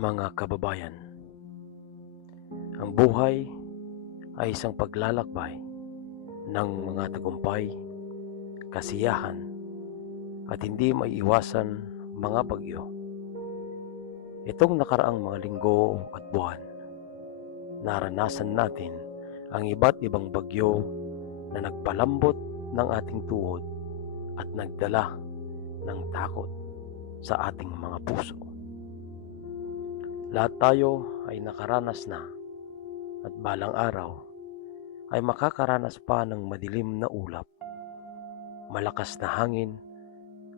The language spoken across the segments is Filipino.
Mga kababayan, ang buhay ay isang paglalakbay ng mga tagumpay, kasiyahan at hindi maiiwasan mga bagyo. Itong nakaraang mga linggo at buwan, naranasan natin ang iba't ibang bagyo na nagpalambot ng ating tuhod at nagdala ng takot sa ating mga puso. Lahat tayo ay nakaranas na at balang araw ay makakaranas pa ng madilim na ulap, malakas na hangin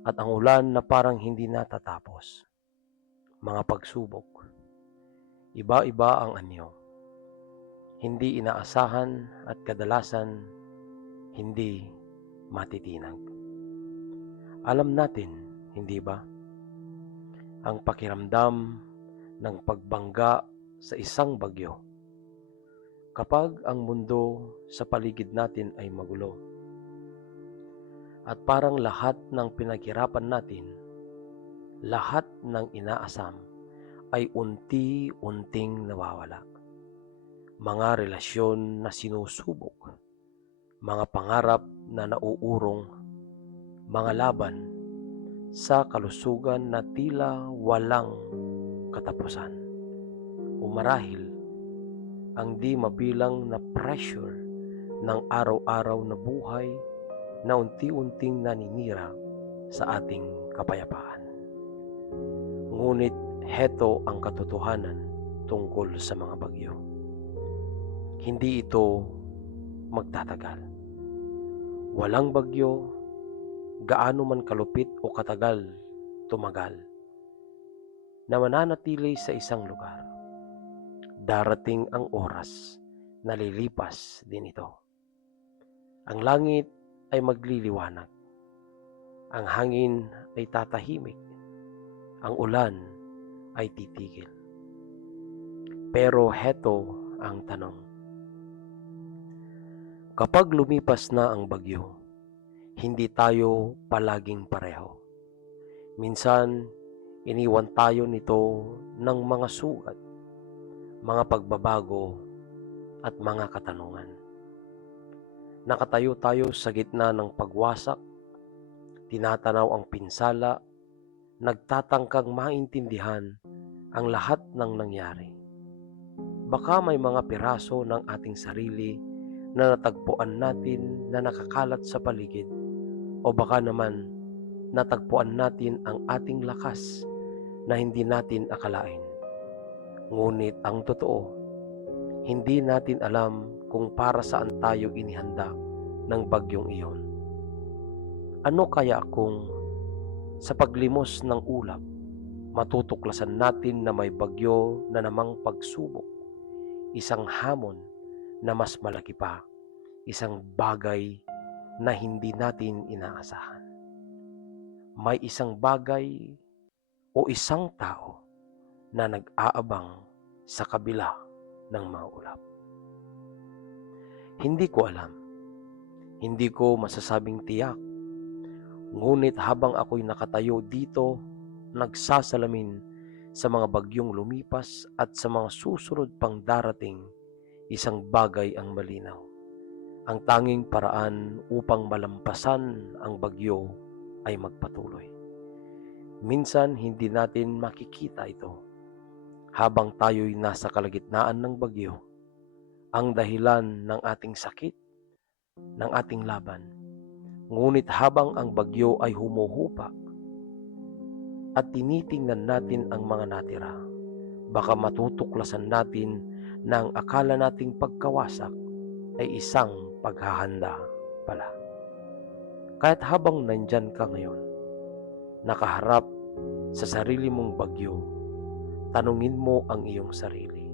at ang ulan na parang hindi natatapos. Mga pagsubok, iba-iba ang anyo, hindi inaasahan at kadalasan hindi matitinag. Alam natin, hindi ba, ang pakiramdam ng pagbangga sa isang bagyo kapag ang mundo sa paligid natin ay magulo at parang lahat ng pinaghirapan natin, lahat ng inaasam ay unti-unting nawawala. Mga relasyon na sinusubok, mga pangarap na nauurong, mga laban sa kalusugan na tila walang katapusan. O marahil ang di mabilang na pressure ng araw-araw na buhay na unti-unting naninira sa ating kapayapaan. Ngunit heto ang katotohanan tungkol sa mga bagyo. Hindi ito magtatagal. Walang bagyo, gaano man kalupit o katagal tumagal, na mananatili sa isang lugar. Darating ang oras na lilipas din ito. Ang langit ay magliliwanag. Ang hangin ay tatahimik. Ang ulan ay titigil. Pero heto ang tanong. Kapag lumipas na ang bagyo, hindi tayo palaging pareho. Minsan, iniwan tayo nito ng mga sugat, mga pagbabago at mga katanungan. Nakatayo tayo sa gitna ng pagwasak, tinatanaw ang pinsala, nagtatangkang maintindihan ang lahat ng nangyari. Baka may mga piraso ng ating sarili na natagpuan natin na nakakalat sa paligid, o baka naman natagpuan natin ang ating lakas na hindi natin akalain. Ngunit ang totoo, hindi natin alam kung para saan tayo inihanda ng bagyong iyon. Ano kaya kung sa paglimos ng ulap, matutuklasan natin na may bagyo na namang pagsubok, isang hamon na mas malaki pa, isang bagay na hindi natin inaasahan. May isang bagay o isang tao na nag-aabang sa kabila ng mga ulap. Hindi ko alam, hindi ko masasabing tiyak, ngunit habang ako'y nakatayo dito, nagsasalamin sa mga bagyong lumipas at sa mga susunod pang darating, isang bagay ang malinaw. Ang tanging paraan upang malampasan ang bagyo ay magpatuloy. Minsan hindi natin makikita ito habang tayo'y nasa kalagitnaan ng bagyo, ang dahilan ng ating sakit, ng ating laban. Ngunit habang ang bagyo ay humuhupa at tinitingnan natin ang mga natira, baka matutuklasan natin na ang akala nating pagkawasak ay isang paghahanda pala. Kahit habang nandyan ka ngayon, nakaharap sa sarili mong bagyo, tanungin mo ang iyong sarili.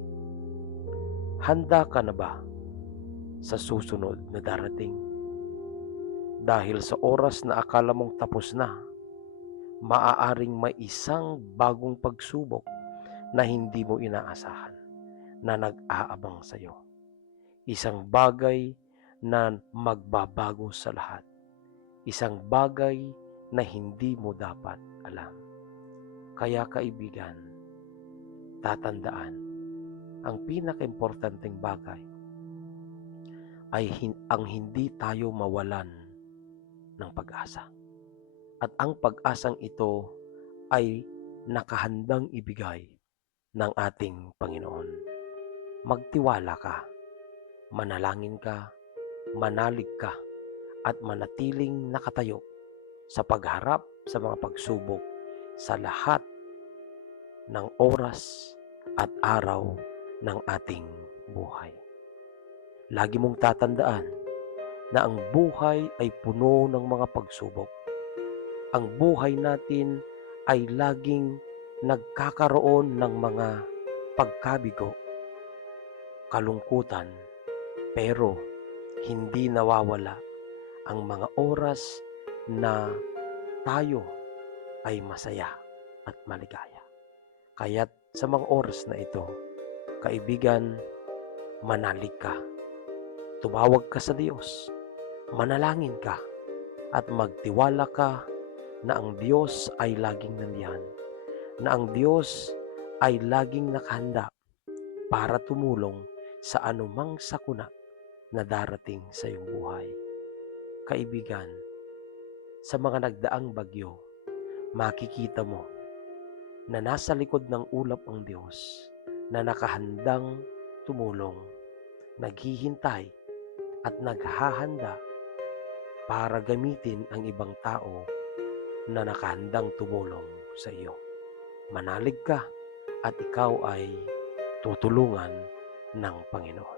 Handa ka na ba sa susunod na darating? Dahil sa oras na akala mong tapos na, maaaring may isang bagong pagsubok na hindi mo inaasahan na nag-aabang sa iyo. Isang bagay na magbabago sa lahat. Isang bagay na hindi mo dapat alam. Kaya kaibigan, tatandaan, ang pinakaimportanteng bagay ay ang hindi tayo mawalan ng pag-asa. At ang pag-asang ito ay nakahandang ibigay ng ating Panginoon. Magtiwala ka, manalangin ka, manalig ka, at manatiling nakatayo sa pagharap sa mga pagsubok sa lahat ng oras at araw ng ating buhay. Lagi mong tatandaan na ang buhay ay puno ng mga pagsubok. Ang buhay natin ay laging nagkakaroon ng mga pagkabigo, kalungkutan, pero hindi nawawala ang mga oras na tayo ay masaya at maligaya. Kaya't sa mga oras na ito, kaibigan, manalig ka, tumawag ka sa Diyos, manalangin ka, at magtiwala ka na ang Diyos ay laging nandiyan, na ang Diyos ay laging nakahanda para tumulong sa anumang sakuna na darating sa iyong buhay. Kaibigan, sa mga nagdaang bagyo, makikita mo na nasa likod ng ulap ang Diyos na nakahandang tumulong, naghihintay at naghahanda para gamitin ang ibang tao na nakahandang tumulong sa iyo. Manalig ka at ikaw ay tutulungan ng Panginoon.